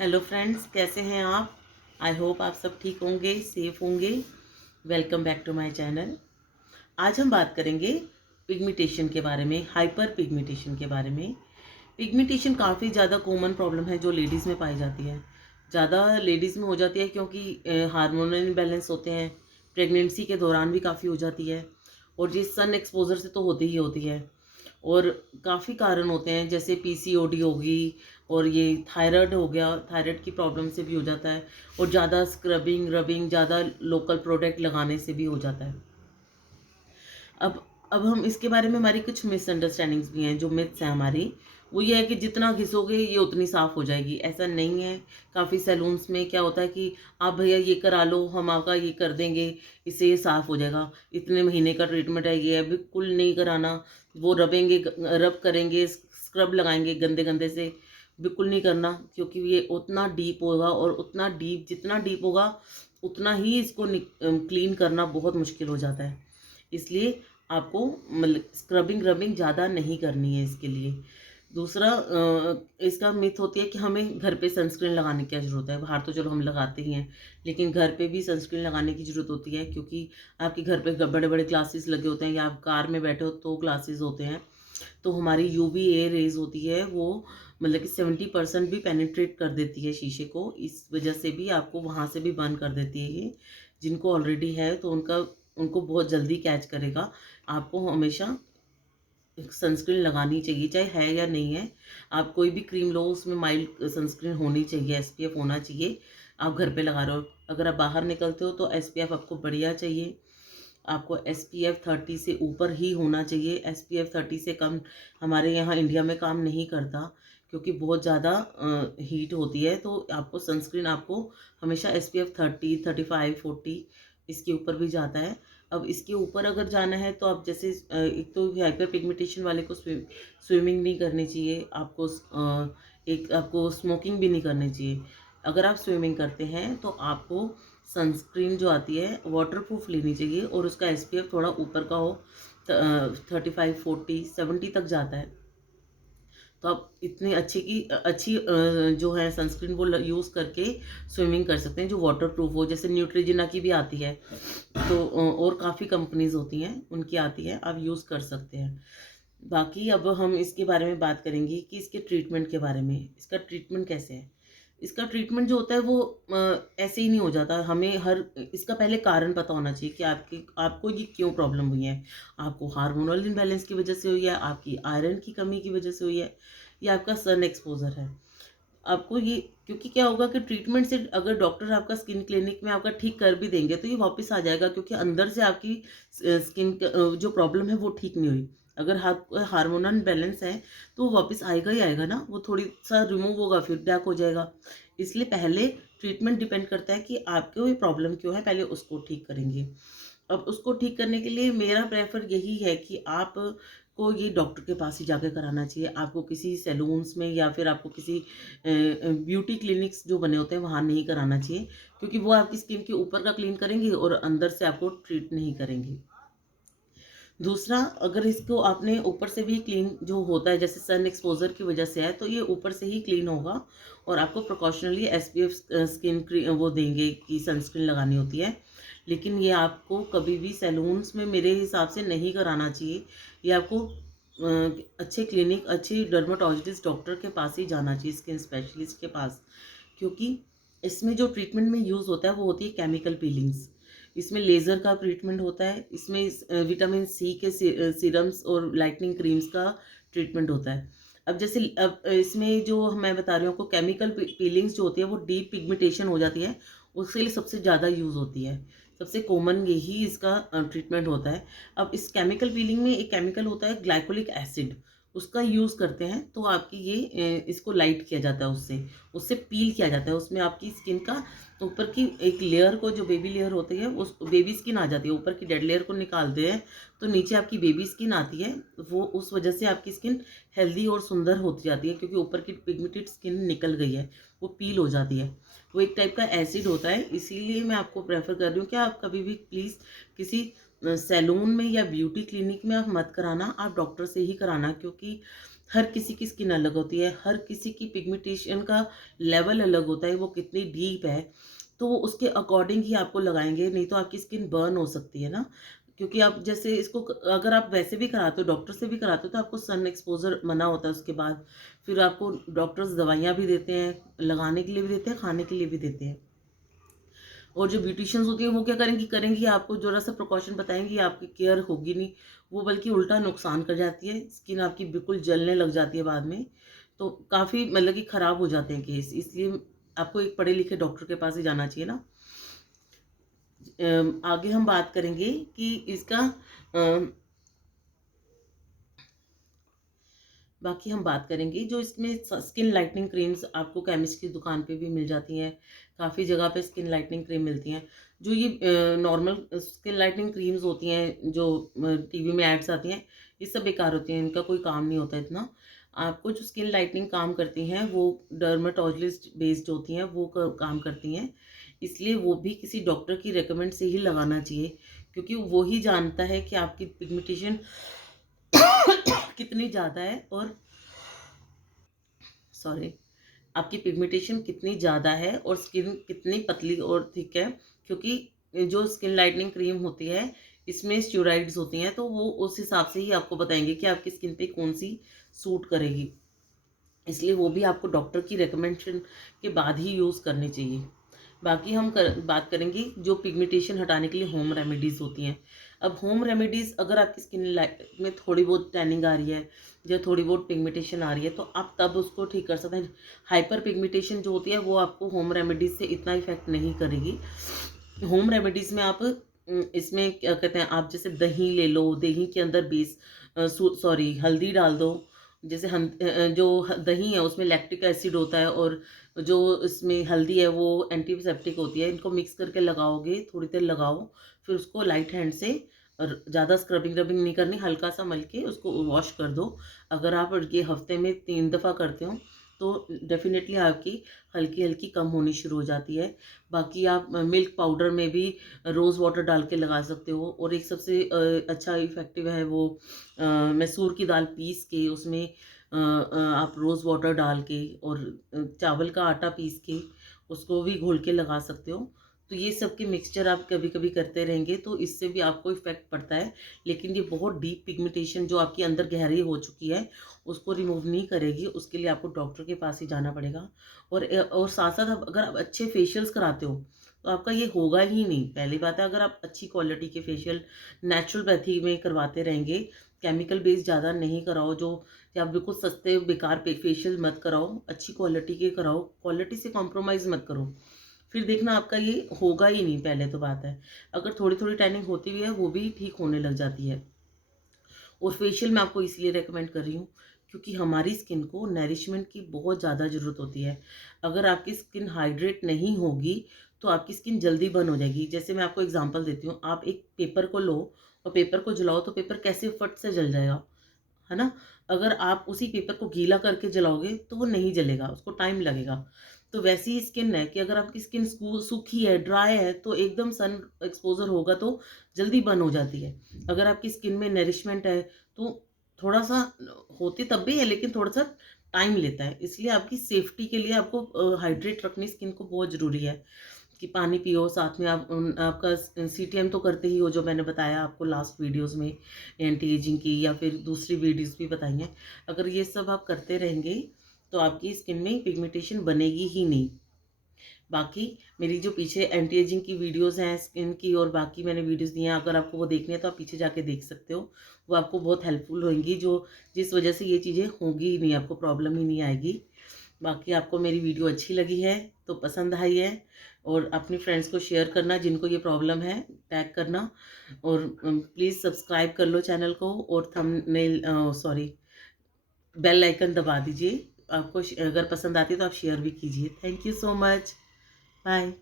Hello friends, कैसे हैं आप। आई होप आप सब ठीक होंगे, सेफ होंगे। Welcome back to my channel. आज हम बात करेंगे पिगमेंटेशन के बारे में, हाइपर पिगमेंटेशन के बारे में। पिगमेंटेशन काफ़ी ज़्यादा कॉमन प्रॉब्लम है जो लेडीज़ में पाई जाती है। ज़्यादा लेडीज़ में हो जाती है क्योंकि हार्मोनल इम्बैलेंस होते हैं। प्रेगनेंसी के दौरान भी काफ़ी हो जाती है और ये सन एक्सपोजर से तो होती ही होती है। और काफ़ी कारण होते हैं, जैसे पीसीओडी होगी और ये थायराइड हो गया, थायराइड की प्रॉब्लम से भी हो जाता है। और ज़्यादा स्क्रबिंग रबिंग, ज़्यादा लोकल प्रोडक्ट लगाने से भी हो जाता है। अब हम इसके बारे में, हमारी कुछ मिसअंडरस्टैंडिंग्स भी हैं, जो मिथ्स हैं हमारी। वो ये है कि जितना घिसोगे ये उतनी साफ़ हो जाएगी, ऐसा नहीं है। काफ़ी सैलून्स में क्या होता है कि आप भैया ये करा लो, हम आपका ये कर देंगे, इससे ये साफ़ हो जाएगा, इतने महीने का ट्रीटमेंट है, ये है। बिल्कुल नहीं कराना। वो रबेंगे, रब करेंगे, स्क्रब लगाएंगे गंदे गंदे से। बिल्कुल नहीं करना, क्योंकि ये उतना डीप होगा, और उतना डीप, जितना डीप होगा उतना ही इसको क्लीन करना बहुत मुश्किल हो जाता है। इसलिए आपको मतलब स्क्रबिंग रबिंग ज़्यादा नहीं करनी है इसके लिए। दूसरा, इसका मिथ होती है कि हमें घर पे सनस्क्रीन लगाने की क्या ज़रूरत है। बाहर तो चलो हम लगाते ही हैं, लेकिन घर पे भी सनस्क्रीन लगाने की ज़रूरत होती है, क्योंकि आपके घर पे बड़े बड़े ग्लासेस लगे होते हैं, या आप कार में बैठे हो तो ग्लासेस होते हैं। तो हमारी यूवी ए रेज होती है, वो मतलब कि 70% भी पेनिट्रेट कर देती है शीशे को। इस वजह से भी आपको वहाँ से भी बर्न कर देती है ये। जिनको ऑलरेडी है तो उनको बहुत जल्दी कैच करेगा। आपको हमेशा सनस्क्रीन लगानी चाहिए, चाहे है या नहीं है। आप कोई भी क्रीम लो, उसमें माइल्ड सनस्क्रीन होनी चाहिए, एसपीएफ होना चाहिए। आप घर पे लगा रहे हो, अगर आप बाहर निकलते हो तो एसपीएफ आपको बढ़िया चाहिए। आपको एसपीएफ 30 से ऊपर ही होना चाहिए। एसपीएफ 30 से कम हमारे यहाँ इंडिया में काम नहीं करता, क्योंकि बहुत ज़्यादा हीट होती है। तो आपको सनस्क्रीन आपको हमेशा एसपीएफ 30, 35, 40 इसके ऊपर भी जाता है। अब इसके ऊपर अगर जाना है तो आप जैसे एक तो हाइपर पिगमेंटेशन वाले को स्विमिंग नहीं करनी चाहिए। एक आपको स्मोकिंग भी नहीं करनी चाहिए। अगर आप स्विमिंग करते हैं तो आपको सनस्क्रीन जो आती है वाटरप्रूफ लेनी चाहिए, और उसका एसपीएफ थोड़ा ऊपर का हो। 35, 40, 70 तक जाता है। तो आप इतनी अच्छी जो है सनस्क्रीन वो यूज़ करके स्विमिंग कर सकते हैं, जो वाटरप्रूफ हो। जैसे न्यूट्रिजिना की भी आती है, तो और काफ़ी कंपनीज होती हैं, उनकी आती है, आप यूज़ कर सकते हैं। बाकी अब हम इसके बारे में बात करेंगे कि इसके ट्रीटमेंट के बारे में। इसका ट्रीटमेंट कैसे है। इसका ट्रीटमेंट जो होता है वो ऐसे ही नहीं हो जाता। हमें इसका पहले कारण पता होना चाहिए कि आपको ये क्यों प्रॉब्लम हुई है। आपको हार्मोनल इम्बैलेंस की वजह से हुई है, आपकी आयरन की कमी की वजह से हुई है, या आपका सन एक्सपोजर है। आपको ये, क्योंकि क्या होगा कि ट्रीटमेंट से अगर डॉक्टर आपका स्किन क्लिनिक में आपका ठीक कर भी देंगे तो ये वापस आ जाएगा, क्योंकि अंदर से आपकी स्किन जो प्रॉब्लम है वो ठीक नहीं हुई। अगर हार्मोनल बैलेंस है तो वो वापस आएगा ही आएगा ना, वो थोड़ी सा रिमूव होगा फिर बैक हो जाएगा। इसलिए पहले ट्रीटमेंट डिपेंड करता है कि आपको ये प्रॉब्लम क्यों है, पहले उसको ठीक करेंगे। अब उसको ठीक करने के लिए मेरा प्रेफर यही है कि आप को ये डॉक्टर के पास ही जाकर कराना चाहिए। आपको किसी सैलून्स में या फिर आपको किसी ब्यूटी क्लिनिक्स जो बने होते हैं वहाँ नहीं कराना चाहिए, क्योंकि वो आपकी स्किन के ऊपर का क्लीन करेंगे और अंदर से आपको ट्रीट नहीं करेंगे। दूसरा, अगर इसको आपने ऊपर से भी क्लीन जो होता है, जैसे सन एक्सपोजर की वजह से है, तो ये ऊपर से ही क्लीन होगा। और आपको प्रिकॉशनली एसपीएफ स्किन क्रीम वो देंगे कि सनस्क्रीन लगानी होती है। लेकिन ये आपको कभी भी सैलून्स में मेरे हिसाब से नहीं कराना चाहिए। ये आपको अच्छे क्लिनिक, अच्छे डर्माटोलॉजिस्ट डॉक्टर के पास ही जाना चाहिए, स्किन स्पेशलिस्ट के पास। क्योंकि इसमें जो ट्रीटमेंट में यूज़ होता है वो होती है केमिकल पीलिंग्स। इसमें लेज़र का ट्रीटमेंट होता है, इसमें विटामिन सी के सीरम्स और लाइटनिंग क्रीम्स का ट्रीटमेंट होता है। अब इसमें जो मैं बता रही हूँ आपको, केमिकल पीलिंग्स जो होती है वो डीप पिगमेंटेशन हो जाती है, उसके लिए सबसे ज़्यादा यूज़ होती है। सबसे कॉमन यही इसका ट्रीटमेंट होता है। अब इस केमिकल पीलिंग में एक केमिकल होता है ग्लाइकोलिक एसिड, उसका यूज़ करते हैं तो आपकी ये इसको लाइट किया जाता है, उससे उससे पील किया जाता है। उसमें आपकी स्किन का ऊपर की एक लेयर को, जो बेबी लेयर होती है, उस बेबी स्किन आ जाती है, ऊपर की डेड लेयर को निकालते हैं तो नीचे आपकी बेबी स्किन आती है। वो उस वजह से आपकी स्किन हेल्दी और सुंदर होती जाती है, क्योंकि ऊपर की पिगमेंटेड स्किन निकल गई है, वो पील हो जाती है। वो एक टाइप का एसिड होता है। इसीलिए मैं आपको प्रेफर कर रही हूँ कि आप कभी भी प्लीज़ किसी सैलून में या ब्यूटी क्लिनिक में आप मत कराना, आप डॉक्टर से ही कराना। क्योंकि हर किसी की स्किन अलग होती है, हर किसी की पिगमेंटेशन का लेवल अलग होता है, वो कितनी डीप है, तो वो उसके अकॉर्डिंग ही आपको लगाएँगे, नहीं तो आपकी स्किन बर्न हो सकती है ना। क्योंकि आप जैसे इसको अगर आप वैसे भी कराते हो, डॉक्टर से भी कराते हो, तो आपको सन एक्सपोज़र मना होता है उसके बाद। फिर आपको डॉक्टर्स दवाइयाँ भी देते हैं, लगाने के लिए भी देते हैं, खाने के लिए भी देते हैं। और जो ब्यूटिशियंस होती हैं वो क्या करेंगी आपको ज़रा-सा प्रिकॉशन बताएँगी, आपकी केयर होगी नहीं, वो बल्कि उल्टा नुकसान कर जाती है, स्किन आपकी बिल्कुल जलने लग जाती है बाद में, तो काफ़ी मतलब कि ख़राब हो जाते हैं केस, इसलिए आपको एक पढ़े-लिखे डॉक्टर के पास ही जाना चाहिए ना। आगे हम बात करेंगे कि इसका अ बाकी हम बात करेंगे जो इसमें स्किन लाइटनिंग क्रीम्स आपको केमिस्ट की दुकान पे भी मिल जाती हैं, काफ़ी जगह पे स्किन लाइटनिंग क्रीम मिलती हैं। जो ये नॉर्मल स्किन लाइटनिंग क्रीम्स होती हैं जो टीवी में एड्स आती हैं, ये सब बेकार होती हैं, इनका कोई काम नहीं होता इतना। आपको जो स्किन लाइटनिंग काम करती हैं वो डर्मेटोलॉजिस्ट बेस्ड होती हैं, वो काम करती हैं, इसलिए वो भी किसी डॉक्टर की रिकमेंड से ही लगाना चाहिए, क्योंकि वो ही जानता है कि आपकी पिगमेंटेशन कितनी ज़्यादा है और सॉरी आपकी पिगमेंटेशन कितनी ज़्यादा है और स्किन कितनी पतली और थिक है, क्योंकि जो स्किन लाइटनिंग क्रीम होती है इसमें स्टेरॉइड्स होती हैं, तो वो उस हिसाब से ही आपको बताएंगे कि आपकी स्किन पे कौन सी सूट करेगी, इसलिए वो भी आपको डॉक्टर की रिकमेंडेशन के बाद ही यूज़ करनी चाहिए। बाकी हम बात करेंगे जो पिगमेंटेशन हटाने के लिए होम रेमेडीज़ होती हैं। अब होम रेमेडीज़ अगर आपकी स्किन में थोड़ी बहुत टैनिंग आ रही है या थोड़ी बहुत पिगमेंटेशन आ रही है, तो आप तब उसको ठीक कर सकते हैं। हाइपर पिगमेंटेशन जो होती है वो आपको होम रेमेडीज़ से इतना इफेक्ट नहीं करेगी। होम रेमेडीज़ में आप इसमें क्या कहते हैं, आप जैसे दही ले लो, दही के अंदर सॉरी हल्दी डाल दो। जैसे हम जो दही है उसमें लैक्टिक एसिड होता है और जो इसमें हल्दी है वो एंटीसेप्टिक होती है। इनको मिक्स करके लगाओगे, थोड़ी देर लगाओ, फिर उसको लाइट हैंड से और ज़्यादा स्क्रबिंग रबिंग नहीं करनी, हल्का सा मल के उसको वॉश कर दो। अगर आप ये हफ्ते में 3 दफ़ा करते हो तो डेफ़िनेटली आपकी हल्की-हल्की कम होनी शुरू हो जाती है। बाकी आप मिल्क पाउडर में भी रोज़ वाटर डाल के लगा सकते हो, और एक सबसे अच्छा इफ़ेक्टिव है वो मैसूर की दाल पीस के उसमें आप रोज़ वाटर डाल के और चावल का आटा पीस के उसको भी घोल के लगा सकते हो। तो ये सब के मिक्सचर आप कभी-कभी करते रहेंगे तो इससे भी आपको इफ़ेक्ट पड़ता है। लेकिन ये बहुत डीप पिगमेंटेशन जो आपके अंदर गहरी हो चुकी है, उसको रिमूव नहीं करेगी, उसके लिए आपको डॉक्टर के पास ही जाना पड़ेगा। और साथ-साथ आप अगर आप अच्छे फेशियल्स कराते हो, तो आपका ये होगा ही नहीं। पहली बात है, अगर आप अच्छी क्वालिटी के फेशियल नेचुरोपैथी में करवाते रहेंगे, केमिकल बेस्ड ज़्यादा नहीं कराओ, जो या बिल्कुल सस्ते बेकार फेशियल मत कराओ, अच्छी क्वालिटी के कराओ, क्वालिटी से कॉम्प्रोमाइज़ मत करो। फिर देखना आपका ये होगा ही नहीं, पहले तो बात है। अगर थोड़ी-थोड़ी टैनिंग होती भी है, वो भी ठीक होने लग जाती है। और फेशियल मैं आपको इसलिए रेकमेंड कर रही हूँ क्योंकि हमारी स्किन को नरिशमेंट की बहुत ज़्यादा ज़रूरत होती है। अगर आपकी स्किन हाइड्रेट नहीं होगी तो आपकी स्किन जल्दी बर्न हो जाएगी। जैसे मैं आपको एग्जांपल देती हूँ, आप एक पेपर को लो और पेपर को जलाओ तो पेपर कैसे फट से जल जाएगा, है ना? अगर आप उसी पेपर को गीला करके जलाओगे तो वो नहीं जलेगा, उसको टाइम लगेगा। तो वैसी ही स्किन है कि अगर आपकी स्किन सूखी है, ड्राई है, तो एकदम सन एक्सपोज़र होगा तो जल्दी बर्न हो जाती है। अगर आपकी स्किन में नरिशमेंट है तो थोड़ा-सा होती तब भी है, लेकिन थोड़ा-सा टाइम लेता है। इसलिए आपकी सेफ्टी के लिए आपको हाइड्रेट रखनी स्किन को बहुत ज़रूरी है कि पानी पियो, साथ में आप आपका सीटीएम तो करते ही हो, जो मैंने बताया आपको लास्ट वीडियोज़ में एंटी एजिंग की या फिर दूसरी वीडियोज़ भी बताई हैं। अगर ये सब आप करते रहेंगे तो आपकी स्किन में पिगमेंटेशन बनेगी ही नहीं। बाकी मेरी जो पीछे एंटी एजिंग की वीडियोज़ हैं स्किन की, और बाकी मैंने वीडियोज़ दी हैं, अगर आपको वो देखनी है तो आप पीछे जाके देख सकते हो। वो आपको बहुत हेल्पफुल होंगी, जिस वजह से ये चीज़ें होंगी ही नहीं, आपको प्रॉब्लम ही नहीं आएगी। बाकी आपको मेरी वीडियो अच्छी लगी है तो पसंद आई है, और अपने फ्रेंड्स को शेयर करना जिनको ये प्रॉब्लम है, टैग करना, और प्लीज़ सब्सक्राइब कर लो चैनल को, और थंबनेल सॉरी बेल आइकन दबा दीजिए। आपको अगर पसंद आती है तो आप शेयर भी कीजिए। Thank you so much. Bye.